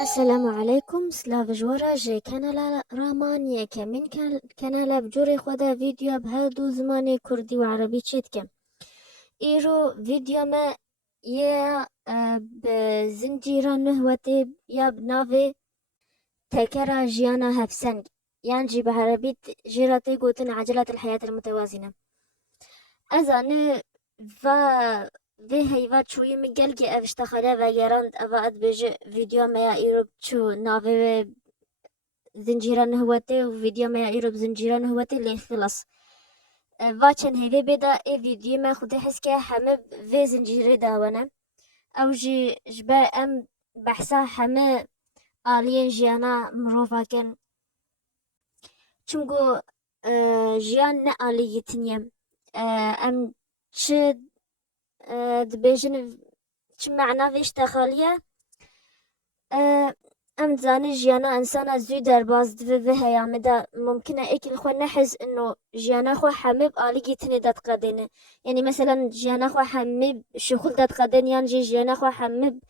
السلام عليكم سلاف جورا جي كانالا رامانية من كانالا بجوري خدا فيديو بهادو زماني كردي وعربي تشيتكم إيرو فيديو ما يا بزنجيرا نهوتي يا بنافي تكرا جيانا هفسنج يانجي بعربي جيراتي قوتن عجلات الحياة المتوازنة أزاني فا في هيفا شوي مقلقي أفشتخلا فاقراند أفا أدبج فيديو ما إيرو بشو نافي زنجيران هوتي وفيديو ما يعيرو بزنجيران هوتي اللي خلص فاتشن هيفي بيدا اي فيديو ما خودي حسكا حمب في زنجيري داوانا او جبا ام بحثا حمي آلين جيانا مروفا كان چونگو جيان نا آلي تنيم ام چه دبيجن چه معنا فيش تخاليه ام زاني جيانا انسانا زو درباز دفي هيامدا ممكنه اكل خو نحس انه جيانا خو حميب آلي تني دات قدينه يعني مثلا جيانا خو حميب شغل دات قدين يعني جيانا خو حميب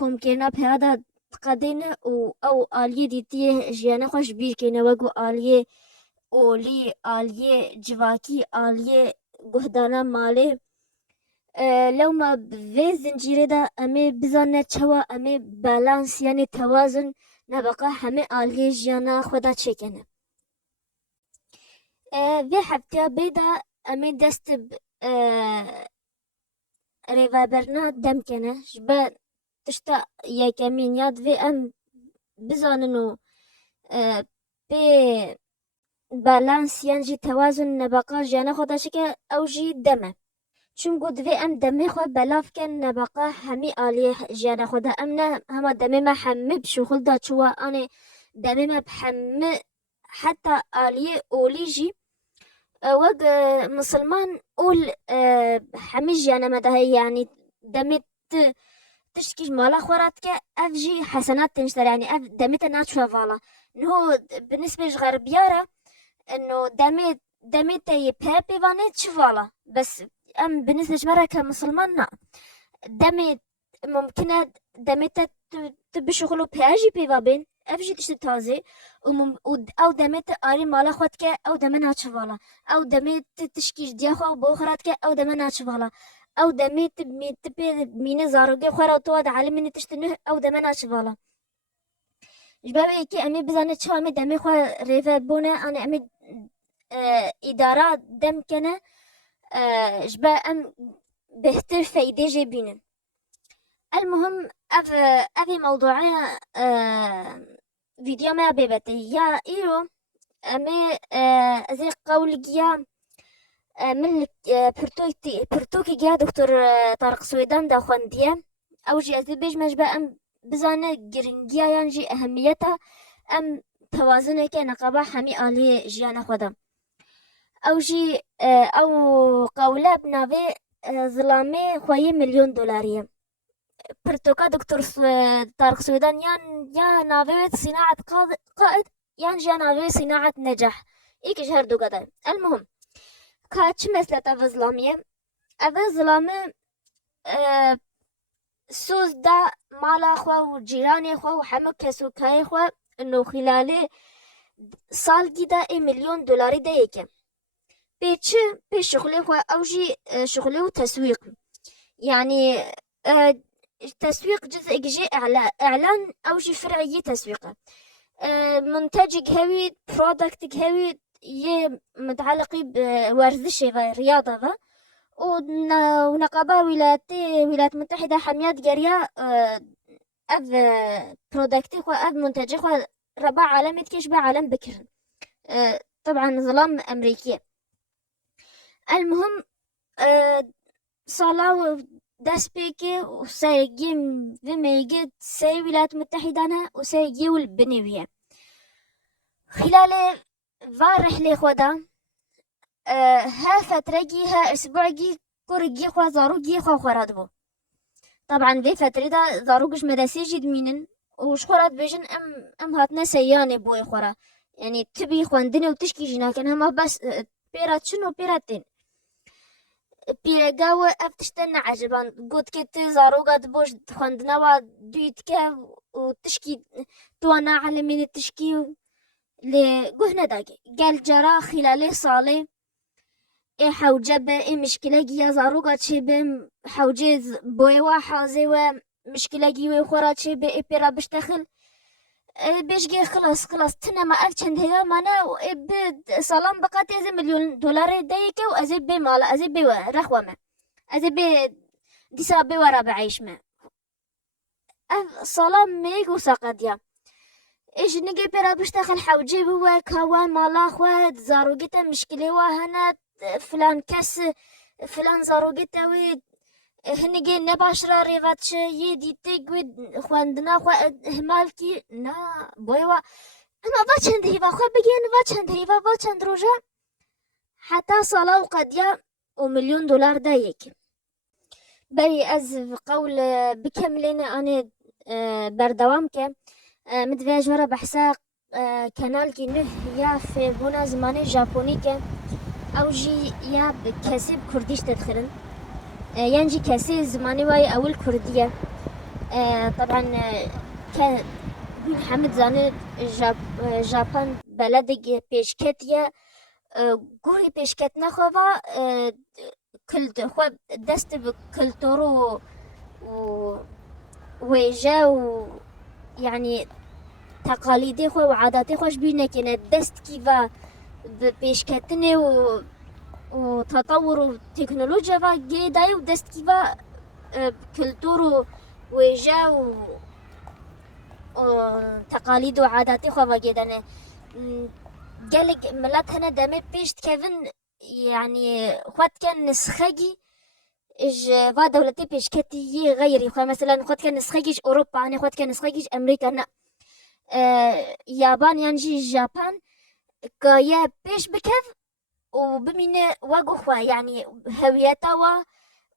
ممكنه بهذا قدينه او آلي ديتي جيانا خوش بير كينا وقو آلي اولي آلي جواكي آلي قهدانا مالي لو ما في زنجيري دا امي بزانه چوا امي بالانس يعني توازن نبقى همه آلي جيانا خدا چکنه في حبتها بيدا امي دست ب ريفابرنا دم کنه جبا تشتا يكمين ياد في ام بزاننو بي بالانس يعني جي توازن نبقى جيانا خدا چکه او جي دمه چون گود وی ام دمی خو بلاف کن نبقى همی آلی جیان خدا ام نه هما دمی ما حمی بشغل دا چوا آنه دمی ما بحمی حتى آلی اولی جی وق مسلمان اول حمی جیان ما ده يعني دمی تشكيش مالا خورات كا اف جي حسنات تنشتر يعني اف دميت ناتشوا فالا انه بالنسبة لغربيارة انه دميت يبهابي فاني تشفالا بس ام بالنسبة لمرة كمسلمان لا دمي ممكن دميت تبشغلو بهاجي بيفابين افجي تشت تازي او دميت اري مالا خودك او دمنا تشفالا او دميت تشكيش دياخو بوخراتك او دمنا تشفالا او دميت مين زاروجي خورا تو على من تشتنه او دمنا تشفالا جبابي كي امي بزانت شو امي دمي خو ريفا بونا انا امي ادارات دم كنا جبا ام بهتر فايدة جيبين المهم افي موضوعي فيديو ما بيبتي يا ايرو امي زي قولك يا من برتوكي جا دكتور طارق سويدان دا خواندية او جي ازي بيج مجبا ام بزانه جرنجيا ينجي اهميتها ام توازنه که نقابه همی آلی جیان خودم او جی او قوله بناوی ظلامي خوي $1,000,000 برتوكا دكتور طارق سويدان يا نافي صناعة قائد جا نافي صناعة نجاح إيك جهر دو قدر المهم كاتش مثلت أف ظلامية أف ظلامي سوز دا مالا خوا وجيراني خوا وحمك كسوكاي خوا إنه خلال سال جدا $1,000,000 دا يكي بيتش بشغله خوا أو جي شغله وتسويق يعني تسويق جزء جي إعلان أو جي فرعي تسويقه منتج هوي برودكت هوي متعلق بورزش رياضة ونقابة ولايات متحدة حميات جريا أف برودكت خو أف منتج خو ربع عالم يتكشبه عالم بكر طبعا ظلام أمريكية المهم صلاة دست بيكي وسيجي بميجي سي ولايات متحدة وسيجي والبنيوية خلال رحلة خدا ها فترة ها أسبوعي كورجي خوا زاروجي خوا خراد طبعا في فترة دا زاروجش مدرسي جد مينن وش خراد بيجن ام هاتنا سياني بوي خورا يعني تبي خواندني وتشكي جنا كان هما بس بيرات شنو بيراتين بيرجاو افتشتن عجبان قد كت زاروجا دبوش خواندنا وديت كا وتشكي توانا علمين تشكي لجهنا داقي قال جرا خلال صالي حوجة بقى مشكلة جيا زاروغا تشيبم حوجة بويوا حازي ومشكلة جيوي خورا تشيبه إبرا بشتخل بيشجي خلاص تنا ما أكشن هي مانا وإبد سلام بقى تيزي $1,000,000 دايكا وأزيب بي مالا أزيب بي رخوة أزيب بي ديسا بي ورا بعيش ما سلام ميقو ساقديا إيش نجي برا بشتغل حوجي بوا كوا مالا خوات زاروجتا مشكلة وهنا فلان كاس فلان زاروجتا ويد هنجي نباشرة ريغاتش يدي تيجود خواندنا همالكي نا بويوا اما باتشند هيفا خو بگين باتشند هيفا باتشند روجا حتى صلاة قديا $1,000,000 دايك بري از قول بكملين أنا بردوام كم متفاج ورا بحسا كانال كي نه يا في بونا زماني جابوني كم أو جي يا كسب كرديش تدخلن ينجي كسي زماني واي أول كردية طبعا كان حمد زاني جابان بلدك بيشكتية گوری پیشکت نخوا خو دست به کلتورو و ویجا و يعني تقاليدي خو وعاداتي خوش بينا كنا دست كيفا بيشكتني وتطور وتكنولوجيا فا جيداي ودست كيفا كلتورو ويجا وتقاليد وعاداتي خو فا جيدانا قالك ملات هنا دامي بيشت كيفن يعني خوات كان نسخجي إج فا دولتي بيشكتي غيري خو مثلا خوات كان نسخجيش أوروبا يعني خوات كان نسخجيش أمريكا نا يابان يعني جابان كايا بيش بكذ وبمين واقو خوا يعني هويتها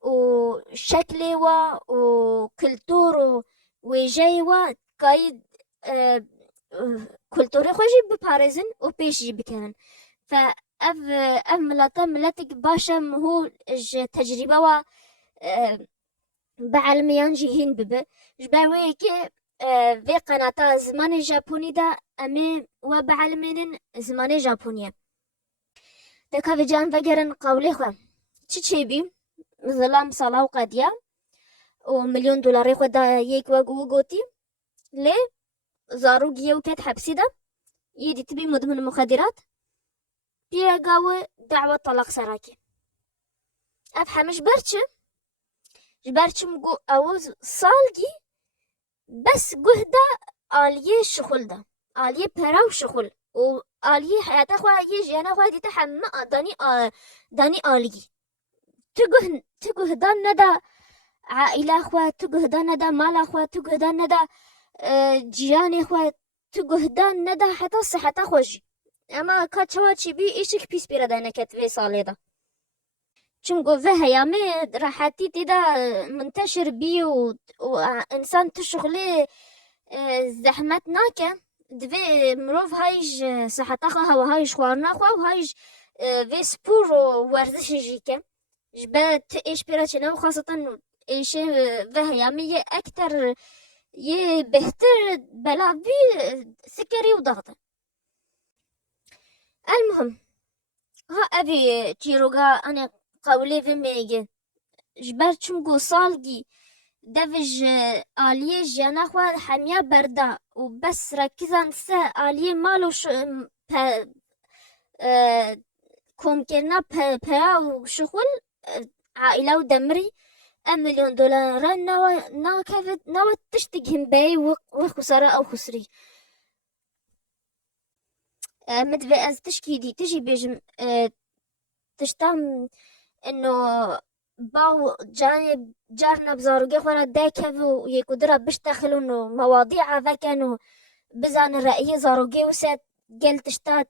وشكلها وكلتور وجايوا كايد كلتوري خوشي بباريزن وبيشي بكان فأف ملاتك باشا هو تجربة و بعلميان جيهين ببه جباوي كي في قناة زمان جابوني دا أمي وبعلمين زمان جابونيا دكا في جان فقرن قولي خوا تشيبي ظلام صلاة وقادية $1,000,000 خوا دا يك وقوتي ليه زاروق يوكت حبسي دا يدي تبي مدمن مخدرات بيا قاوة دعوة طلاق سراكي أفهم جبرتش مقو أوز صالجي بس جهدا آلية شغل دا آلية براو شغل وآلية حياتا خوا يجي أنا خوا دي تحمق داني آلية تجهدا ندا عائلة خوا تجهدا ندا مال خوا تجهدا ندا جيراني خوا تجهدا ندا حتى صحتا خوشي اما كاتشواتشي بي ايشك بيس بيردا كتفي صاليدا چونكو في هيامي راحتي تدا منتشر بي وانسان تشغلي زحمت ناكا دفي مروف هايج صحتا خوا وهايج خوارنا خوا وهايج في سبور ورزش جيكا جبات ايش بيراتشنا وخاصة ايش في هيامي اكتر يه بهتر بلا في سكري وضغط المهم ها أبي تيروغا أنا قولي في ميجي جبرت شمقو صالجي دفج آلية جانا خوا حميا بردا وبس ركزان سا آلية مالو كوم كرنا بها وشغل عائلة ودمري $1,000,000 ناو تشتقهم باي وخسارة أو خسري مدفع از تشكي دي تجي بيجم تشتام انه باو جارنا بزاروجي خورا داكفو يقدر بيشتغلوا انه مواضيع هذا كانوا بزان الرأي زاروجي وسات قال تشتات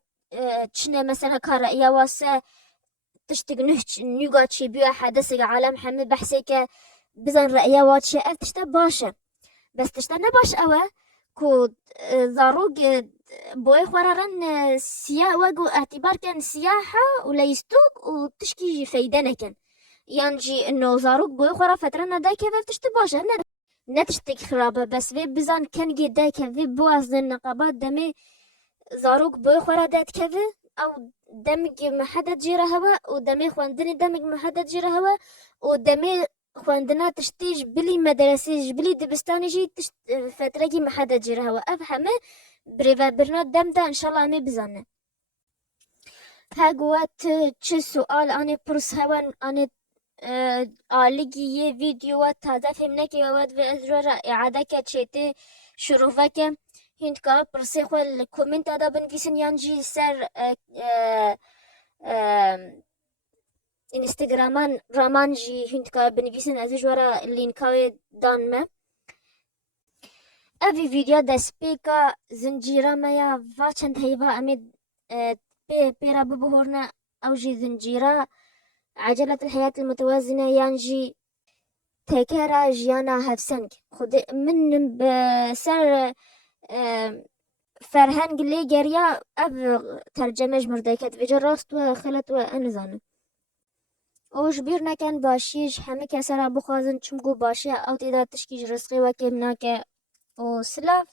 تشنا مثلا كرأي واسا تشتغل نيوغاتشي بيو حدث عالم حمد بحسيك بزان رأي واتشي اف تشتا باشا بس تشتا نباش اوه كو زاروج بوي خورارن سياح واجو اعتبار كان سياحة ولا يستوك وتشكي فايدة كان ينجي انه زاروك بوي خورا فترنا دا كيف تشتباش هنا نتشتك خرابة بس في بزان كنجي دايك في بواز النقابات دمي زاروك بوي خورا دات كذا او دمج محدد جيرا هوا ودمي خواندني دمج محدد جيرا هوا ودمي خواندنا تشتيج بلي مدرسيج بلي دبستاني جي فترة محدد جيرا هوا افهمه بريفا برنات دمدا ان شاء الله امي بزانه هاقوات چه سؤال اني برس هوا اني آلگی یه ویدیوات تازه فهم نکی واد و از رو اعاده که چیته شروع که هند که پرسه خو کومنت دادا بنویسن یانجی سر اینستاگرامان رامان جی هند که بنویسن از جوارا لینکای دان ما اوی ویدیو دسپیکا زنجیرا مایا و چند هیوا امید پیرا ببهورنا او جی زنجیرا عجلة الحياة المتوازنة يانجي تكرا جيانا هفسنج خد من بسر فرهنگ لی گریا اب ترجمهش مردکت ویجا راست و خلط و انزانه اوش بیر نکن باشیش همه کسر بخوازن چمگو باشی او تیدا تشکیج رزقی و کم ناکه و سلاف